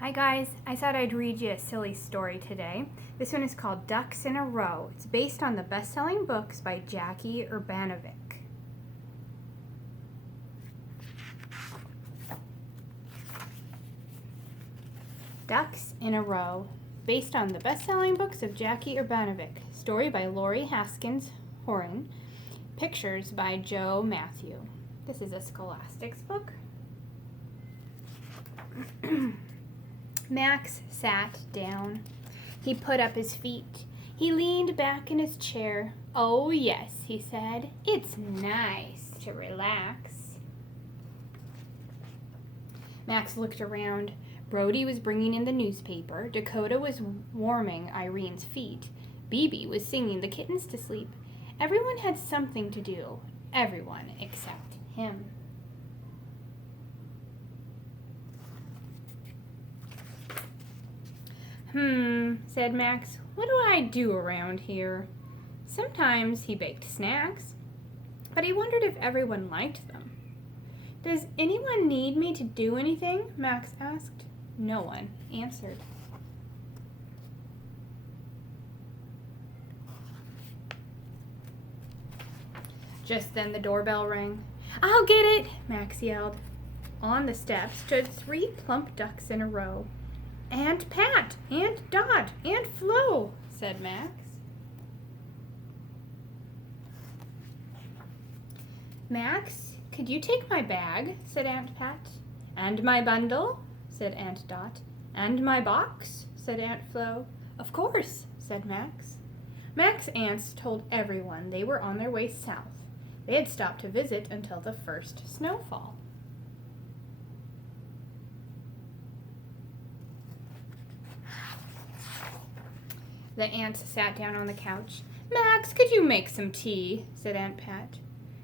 Hi guys, I thought I'd read you a silly story today. This one is called Ducks in a Row. It's based on the best-selling books by Jackie Urbanovic. Ducks in a Row, based on the best-selling books of Jackie Urbanovic. Story by Laurie Haskins Horan. Pictures by Joe Matthew. This is a Scholastics book. Max sat down. He put up his feet. He leaned back in his chair. "Oh, yes," he said. "It's nice to relax." Max looked around. Brody was bringing in the newspaper. Dakota was warming Irene's feet. Bebe was singing the kittens to sleep. Everyone had something to do. Everyone except him. Said Max. "What do I do around here?" Sometimes he baked snacks, but he wondered if everyone liked them. "Does anyone need me to do anything?" Max asked. No one answered. Just then the doorbell rang. "I'll get it!" Max yelled. On the steps stood 3 plump ducks in a row. "Aunt Pat, Aunt Dot, Aunt Flo," said Max. "Max, could you take my bag?" said Aunt Pat. "And my bundle?" said Aunt Dot. "And my box?" said Aunt Flo. "Of course," said Max. Max's aunts told everyone they were on their way south. They had stopped to visit until the first snowfall. The aunts sat down on the couch. "Max, could you make some tea?" said Aunt Pat.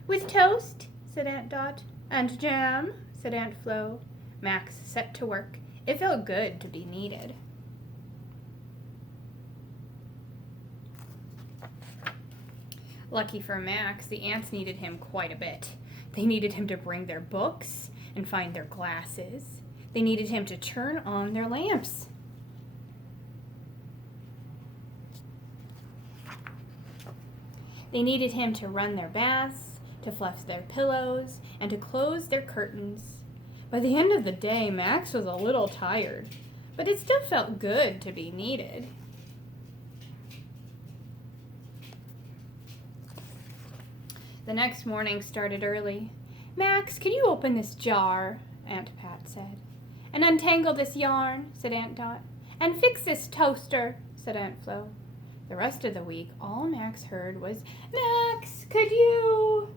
"With toast?" said Aunt Dot. "And jam?" said Aunt Flo. Max set to work. It felt good to be needed. Lucky for Max, the aunts needed him quite a bit. They needed him to bring their books and find their glasses. They needed him to turn on their lamps. They needed him to run their baths, to fluff their pillows, and to close their curtains. By the end of the day, Max was a little tired, but it still felt good to be needed. The next morning started early. "Max, can you open this jar?" Aunt Pat said. "And untangle this yarn," said Aunt Dot. "And fix this toaster," said Aunt Flo. The rest of the week, all Max heard was, "Max, could you?"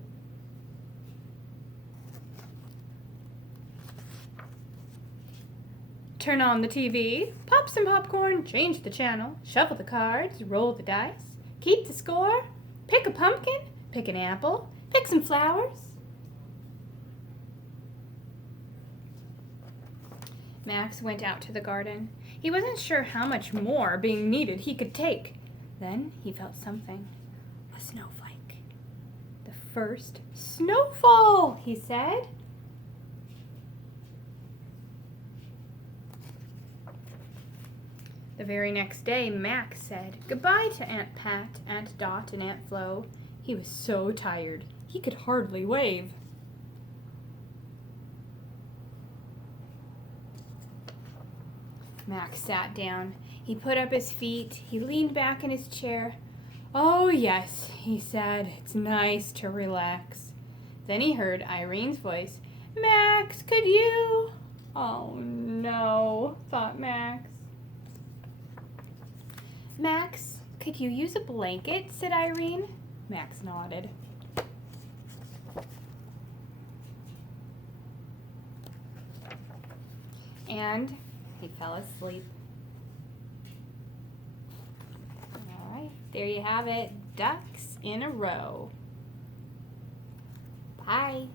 Turn on the TV, pop some popcorn, change the channel, shuffle the cards, roll the dice, keep the score, pick a pumpkin, pick an apple, pick some flowers. Max went out to the garden. He wasn't sure how much more being needed he could take. Then he felt something. A snowflake. "The first snowfall," he said. The very next day, Max said goodbye to Aunt Pat, Aunt Dot, and Aunt Flo. He was so tired, he could hardly wave. Max sat down. He put up his feet. He leaned back in his chair. "Oh, yes," he said. "It's nice to relax." Then he heard Irene's voice. "Max, could you?" "Oh, no," thought Max. "Max, could you use a blanket?" said Irene. Max nodded. And he fell asleep. All right, there you have it. Ducks in a row. Bye.